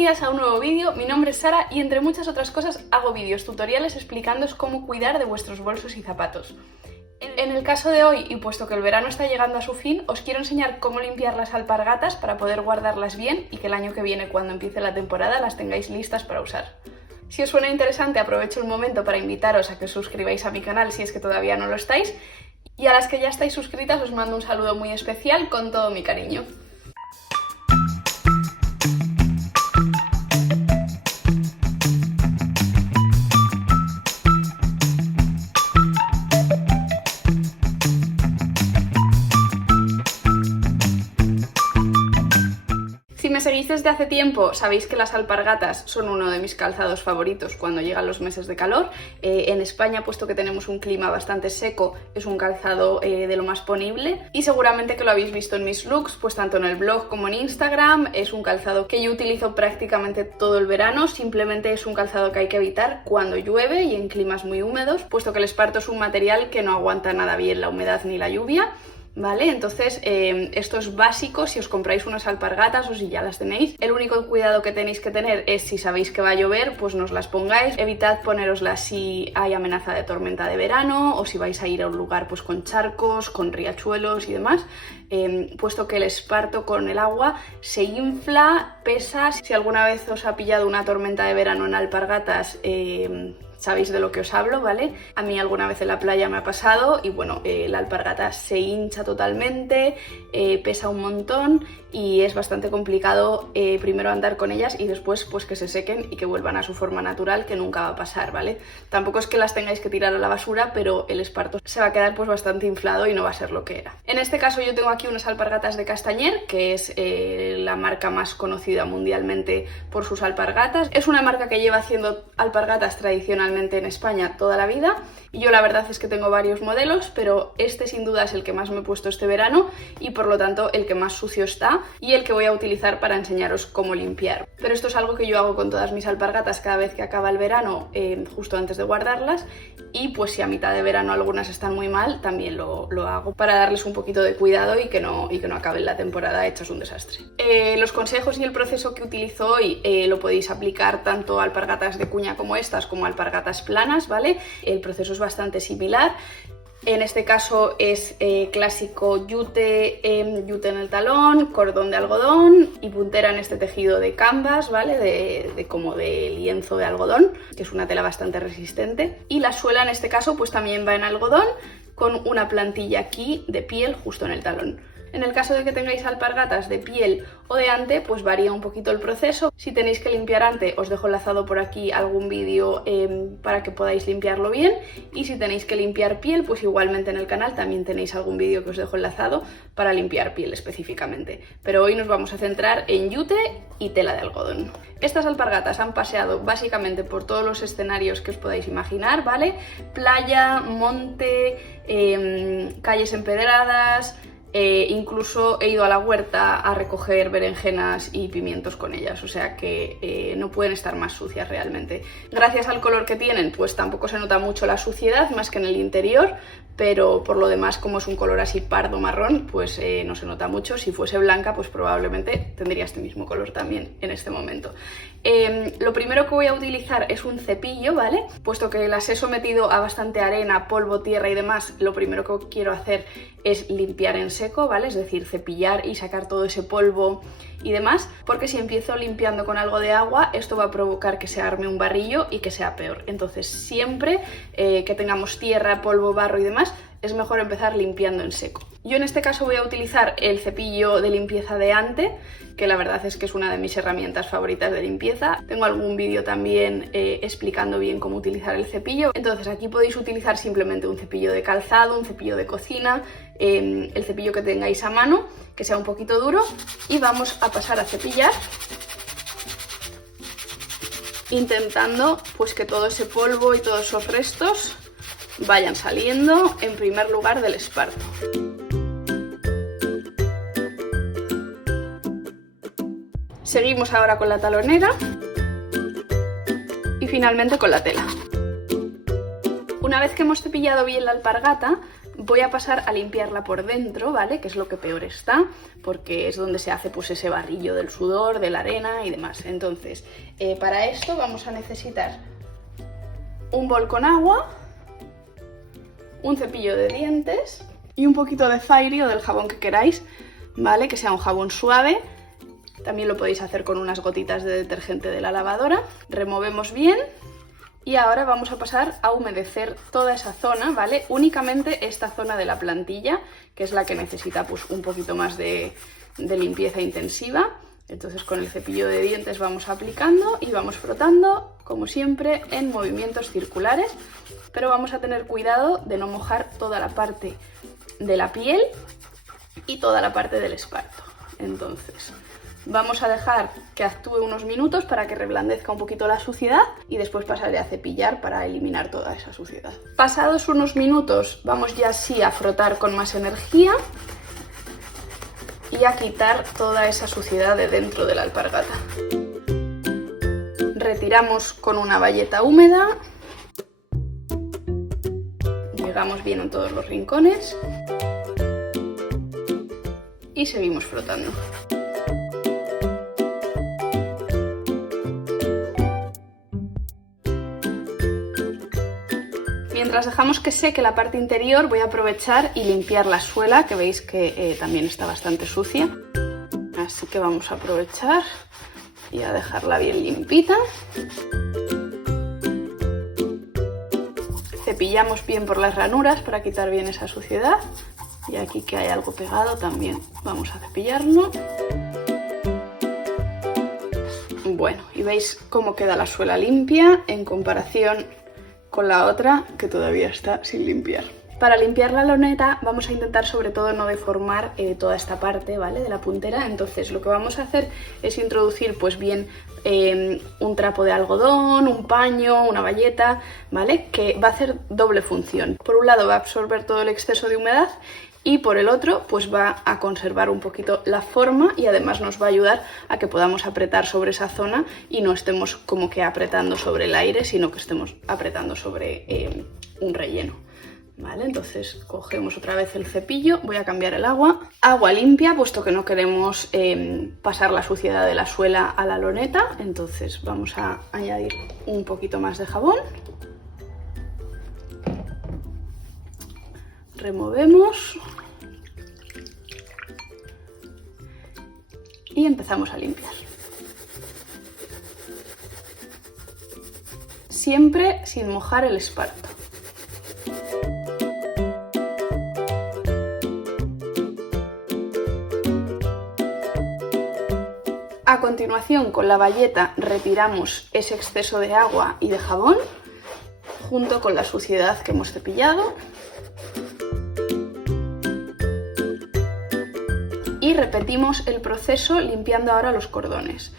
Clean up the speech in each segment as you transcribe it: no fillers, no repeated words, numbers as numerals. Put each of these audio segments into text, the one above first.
Bienvenidas a un nuevo vídeo, mi nombre es Sara y entre muchas otras cosas hago vídeos tutoriales explicándoos cómo cuidar de vuestros bolsos y zapatos. En el caso de hoy, y puesto que el verano está llegando a su fin, os quiero enseñar cómo limpiar las alpargatas para poder guardarlas bien y que el año que viene, cuando empiece la temporada, las tengáis listas para usar. Si os suena interesante, aprovecho un momento para invitaros a que os suscribáis a mi canal si es que todavía no lo estáis, y a las que ya estáis suscritas os mando un saludo muy especial con todo mi cariño. Si me seguís desde hace tiempo, sabéis que las alpargatas son uno de mis calzados favoritos cuando llegan los meses de calor. En España, puesto que tenemos un clima bastante seco, es un calzado de lo más ponible. Y seguramente que lo habéis visto en mis looks, pues tanto en el blog como en Instagram. Es un calzado que yo utilizo prácticamente todo el verano. Simplemente es un calzado que hay que evitar cuando llueve y en climas muy húmedos, puesto que el esparto es un material que no aguanta nada bien la humedad ni la lluvia. ¿Vale? Entonces esto es básico si os compráis unas alpargatas o si ya las tenéis. El único cuidado que tenéis que tener es si sabéis que va a llover, pues no os las pongáis. Evitad ponéroslas si hay amenaza de tormenta de verano o si vais a ir a un lugar pues con charcos, con riachuelos y demás, puesto que el esparto con el agua se infla, pesa. Si alguna vez os ha pillado una tormenta de verano en alpargatas, sabéis de lo que os hablo, ¿vale? A mí alguna vez en la playa me ha pasado y bueno, la alpargata se hincha totalmente, pesa un montón y es bastante complicado primero andar con ellas y después pues que se sequen y que vuelvan a su forma natural, que nunca va a pasar, ¿vale? Tampoco es que las tengáis que tirar a la basura, pero el esparto se va a quedar pues bastante inflado y no va a ser lo que era. En este caso yo tengo aquí unas alpargatas de Castañer, que es la marca más conocida mundialmente por sus alpargatas. Es una marca que lleva haciendo alpargatas tradicionalmente en España toda la vida y yo la verdad es que tengo varios modelos, pero este sin duda es el que más me he puesto este verano y por lo tanto el que más sucio está y el que voy a utilizar para enseñaros cómo limpiar. Pero esto es algo que yo hago con todas mis alpargatas cada vez que acaba el verano, justo antes de guardarlas, y pues si a mitad de verano algunas están muy mal, también lo hago para darles un poquito de cuidado y que no acaben la temporada hechas un desastre. Los consejos y el proceso que utilizo hoy lo podéis aplicar tanto a alpargatas de cuña como estas, como a alpargatas planas, ¿vale? El proceso es bastante similar. En este caso es clásico yute en el talón, cordón de algodón y puntera en este tejido de canvas, ¿vale? Como de lienzo de algodón, que es una tela bastante resistente. Y la suela en este caso pues también va en algodón, con una plantilla aquí de piel justo en el talón. En el caso de que tengáis alpargatas de piel o de ante, pues varía un poquito el proceso. Si tenéis que limpiar ante, os dejo enlazado por aquí algún vídeo para que podáis limpiarlo bien. Y si tenéis que limpiar piel, pues igualmente en el canal también tenéis algún vídeo que os dejo enlazado para limpiar piel específicamente. Pero hoy nos vamos a centrar en yute y tela de algodón. Estas alpargatas han paseado básicamente por todos los escenarios que os podáis imaginar, ¿vale? Playa, monte, calles empedradas. Incluso he ido a la huerta a recoger berenjenas y pimientos con ellas, o sea que no pueden estar más sucias realmente. Gracias al color que tienen, pues tampoco se nota mucho la suciedad, más que en el interior, pero por lo demás, como es un color así pardo marrón, pues no se nota mucho. Si fuese blanca, pues probablemente tendría este mismo color también en este momento. Lo primero que voy a utilizar es un cepillo, ¿vale? Puesto que las he sometido a bastante arena, polvo, tierra y demás, lo primero que quiero hacer es limpiar en seco, ¿vale? Es decir, cepillar y sacar todo ese polvo y demás, porque si empiezo limpiando con algo de agua, esto va a provocar que se arme un barrillo y que sea peor. Entonces siempre que tengamos tierra, polvo, barro y demás, es mejor empezar limpiando en seco. Yo en este caso voy a utilizar el cepillo de limpieza de Ante, que la verdad es que es una de mis herramientas favoritas de limpieza. Tengo algún vídeo también explicando bien cómo utilizar el cepillo. Entonces aquí podéis utilizar simplemente un cepillo de calzado, un cepillo de cocina, el cepillo que tengáis a mano, que sea un poquito duro, y vamos a pasar a cepillar, intentando pues que todo ese polvo y todos esos restos vayan saliendo en primer lugar del esparto. Seguimos ahora con la talonera y finalmente con la tela. Una vez que hemos cepillado bien la alpargata, voy a pasar a limpiarla por dentro, ¿vale? Que es lo que peor está, porque es donde se hace pues ese barrillo del sudor, de la arena y demás. Entonces, para esto vamos a necesitar un bol con agua, un cepillo de dientes y un poquito de Fairy o del jabón que queráis, ¿vale? Que sea un jabón suave. También lo podéis hacer con unas gotitas de detergente de la lavadora. Removemos bien y ahora vamos a pasar a humedecer toda esa zona, ¿vale? Únicamente esta zona de la plantilla, que es la que necesita pues un poquito más de limpieza intensiva. Entonces con el cepillo de dientes vamos aplicando y vamos frotando, como siempre, en movimientos circulares, pero vamos a tener cuidado de no mojar toda la parte de la piel y toda la parte del esparto. Entonces vamos a dejar que actúe unos minutos para que reblandezca un poquito la suciedad y después pasaré a cepillar para eliminar toda esa suciedad. Pasados unos minutos vamos ya sí a frotar con más energía y a quitar toda esa suciedad de dentro de la alpargata. Retiramos con una bayeta húmeda, llegamos bien en todos los rincones y seguimos frotando. Mientras dejamos que seque la parte interior, voy a aprovechar y limpiar la suela, que veis que también está bastante sucia. Así que vamos a aprovechar y a dejarla bien limpita. Cepillamos bien por las ranuras para quitar bien esa suciedad. Y aquí que hay algo pegado también vamos a cepillarlo. Bueno, y veis cómo queda la suela limpia en comparación con la otra que todavía está sin limpiar. Para limpiar la loneta vamos a intentar sobre todo no deformar toda esta parte, ¿vale? De la puntera. Entonces lo que vamos a hacer es introducir pues bien un trapo de algodón, un paño, una bayeta, ¿vale? Que va a hacer doble función. Por un lado va a absorber todo el exceso de humedad y por el otro pues va a conservar un poquito la forma y además nos va a ayudar a que podamos apretar sobre esa zona y no estemos como que apretando sobre el aire, sino que estemos apretando sobre un relleno. Vale, entonces cogemos otra vez el cepillo, voy a cambiar el agua. Agua limpia, puesto que no queremos pasar la suciedad de la suela a la loneta, entonces vamos a añadir un poquito más de jabón. Removemos y empezamos a limpiar. Siempre sin mojar el esparto. A continuación, con la bayeta retiramos ese exceso de agua y de jabón junto con la suciedad que hemos cepillado. Y repetimos el proceso limpiando ahora los cordones.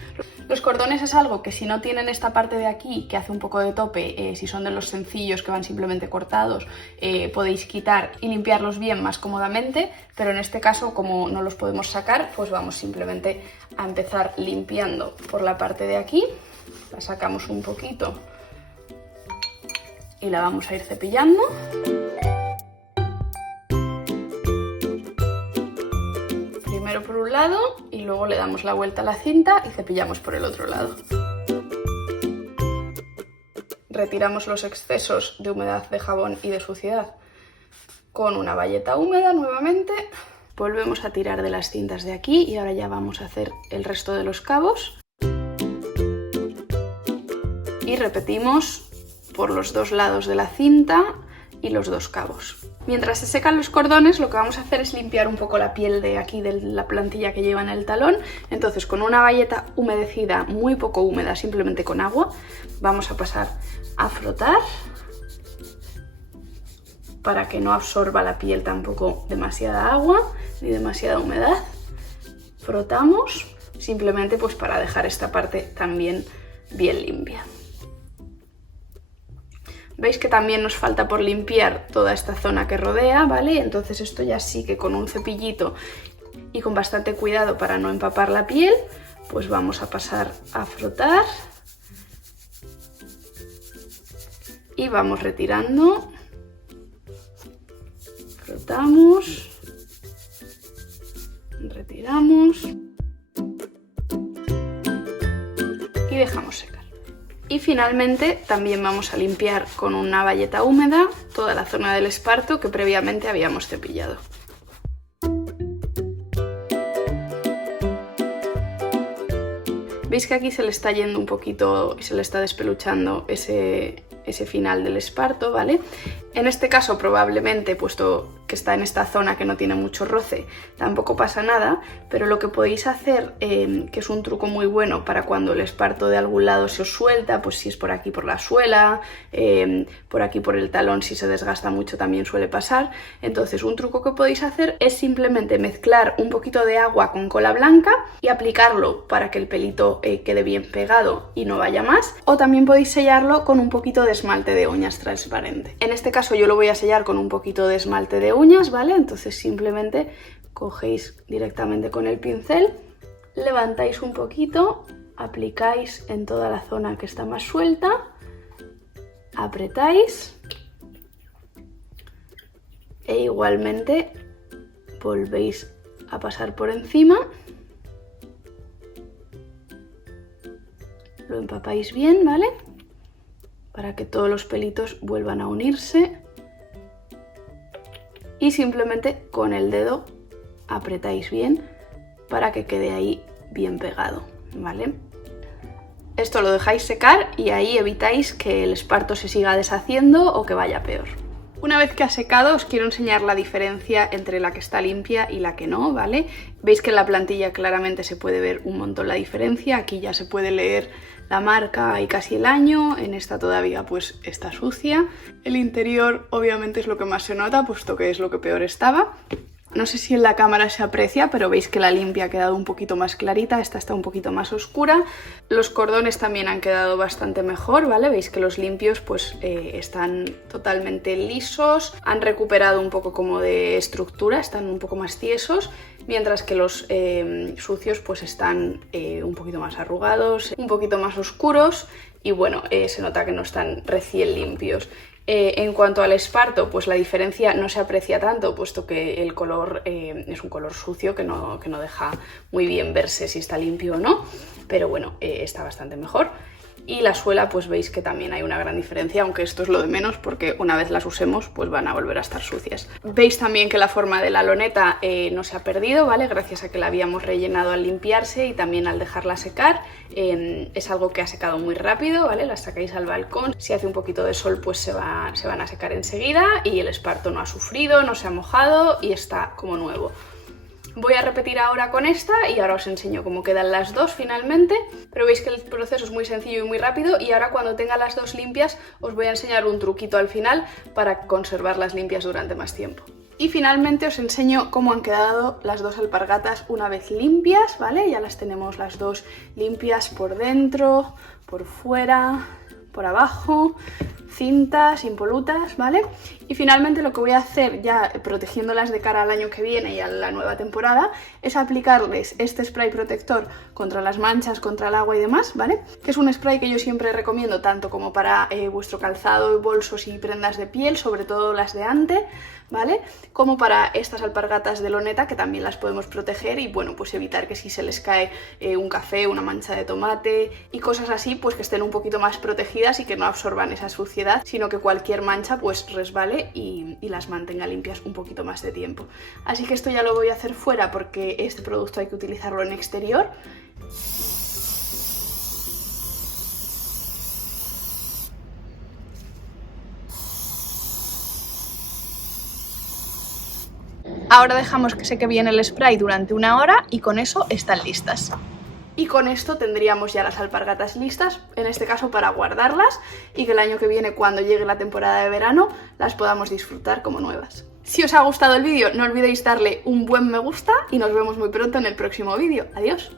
Los cordones es algo que si no tienen esta parte de aquí que hace un poco de tope, si son de los sencillos que van simplemente cortados, podéis quitar y limpiarlos bien más cómodamente, pero en este caso como no los podemos sacar, pues vamos simplemente a empezar limpiando por la parte de aquí. La sacamos un poquito y la vamos a ir cepillando. Primero por un lado y luego le damos la vuelta a la cinta y cepillamos por el otro lado. Retiramos los excesos de humedad de jabón y de suciedad con una bayeta húmeda nuevamente. Volvemos a tirar de las cintas de aquí y ahora ya vamos a hacer el resto de los cabos. Y repetimos por los dos lados de la cinta y los dos cabos. Mientras se secan los cordones, lo que vamos a hacer es limpiar un poco la piel de aquí de la plantilla que lleva en el talón. Entonces, con una bayeta humedecida, muy poco húmeda, simplemente con agua, vamos a pasar a frotar para que no absorba la piel tampoco demasiada agua ni demasiada humedad. Frotamos simplemente pues para dejar esta parte también bien limpia. Veis que también nos falta por limpiar toda esta zona que rodea, ¿vale? Entonces esto ya sí que con un cepillito y con bastante cuidado para no empapar la piel, pues vamos a pasar a frotar y vamos retirando. frotamos, retiramos y dejamos secar. Y finalmente también vamos a limpiar con una bayeta húmeda toda la zona del esparto que previamente habíamos cepillado. Veis que aquí se le está yendo un poquito y se le está despeluchando ese final del esparto, ¿vale? En este caso probablemente, puesto que está en esta zona que no tiene mucho roce, tampoco pasa nada, pero lo que podéis hacer, que es un truco muy bueno para cuando el esparto de algún lado se os suelta, pues si es por aquí por la suela, por aquí por el talón, si se desgasta mucho también suele pasar. Entonces un truco que podéis hacer es simplemente mezclar un poquito de agua con cola blanca y aplicarlo para que el pelito quede bien pegado y no vaya más, o también podéis sellarlo con un poquito de esmalte de uñas transparente. En este caso yo lo voy a sellar con un poquito de esmalte de uñas, ¿vale? Entonces simplemente cogéis directamente con el pincel, levantáis un poquito, aplicáis en toda la zona que está más suelta, apretáis e igualmente volvéis a pasar por encima, lo empapáis bien, ¿vale? Para que todos los pelitos vuelvan a unirse y simplemente con el dedo apretáis bien para que quede ahí bien pegado, ¿vale? Esto lo dejáis secar y ahí evitáis que el esparto se siga deshaciendo o que vaya peor. Una vez que ha secado os quiero enseñar la diferencia entre la que está limpia y la que no, ¿vale? Veis que en la plantilla claramente se puede ver un montón la diferencia, aquí ya se puede leer la marca y casi el año, en esta todavía pues está sucia. El interior obviamente es lo que más se nota, puesto que es lo que peor estaba. No sé si en la cámara se aprecia, pero veis que la limpia ha quedado un poquito más clarita, esta está un poquito más oscura. Los cordones también han quedado bastante mejor, ¿vale? Veis que los limpios pues están totalmente lisos, han recuperado un poco como de estructura, están un poco más tiesos, mientras que los sucios pues están un poquito más arrugados, un poquito más oscuros y bueno, se nota que no están recién limpios. En cuanto al esparto, pues la diferencia no se aprecia tanto, puesto que el color es un color sucio que no deja muy bien verse si está limpio o no, pero bueno, está bastante mejor. Y la suela, pues veis que también hay una gran diferencia, aunque esto es lo de menos porque una vez las usemos pues van a volver a estar sucias. Veis también que la forma de la loneta no se ha perdido, ¿vale? Gracias a que la habíamos rellenado al limpiarse y también al dejarla secar. Es algo que ha secado muy rápido, ¿vale? Las sacáis al balcón, si hace un poquito de sol pues se van a secar enseguida y el esparto no ha sufrido, no se ha mojado y está como nuevo. Voy a repetir ahora con esta y ahora os enseño cómo quedan las dos finalmente, pero veis que el proceso es muy sencillo y muy rápido y ahora cuando tenga las dos limpias os voy a enseñar un truquito al final para conservarlas limpias durante más tiempo. Y finalmente os enseño cómo han quedado las dos alpargatas una vez limpias, ¿vale? Ya las tenemos las dos limpias por dentro, por fuera, por abajo, cintas, impolutas, ¿vale? Y finalmente lo que voy a hacer, ya protegiéndolas de cara al año que viene y a la nueva temporada, es aplicarles este spray protector contra las manchas, contra el agua y demás, ¿vale? Que es un spray que yo siempre recomiendo tanto como para vuestro calzado, bolsos y prendas de piel, sobre todo las de ante, ¿vale? Como para estas alpargatas de loneta, que también las podemos proteger y, bueno, pues evitar que si se les cae un café, una mancha de tomate y cosas así, pues que estén un poquito más protegidas y que no absorban esa suciedad, sino que cualquier mancha pues resbale y las mantenga limpias un poquito más de tiempo. Así que esto ya lo voy a hacer fuera porque este producto hay que utilizarlo en exterior. Ahora dejamos que seque bien el spray durante 1 hora y con eso están listas. Y con esto tendríamos ya las alpargatas listas, en este caso para guardarlas y que el año que viene, cuando llegue la temporada de verano, las podamos disfrutar como nuevas. Si os ha gustado el vídeo, no olvidéis darle un buen me gusta y nos vemos muy pronto en el próximo vídeo. ¡Adiós!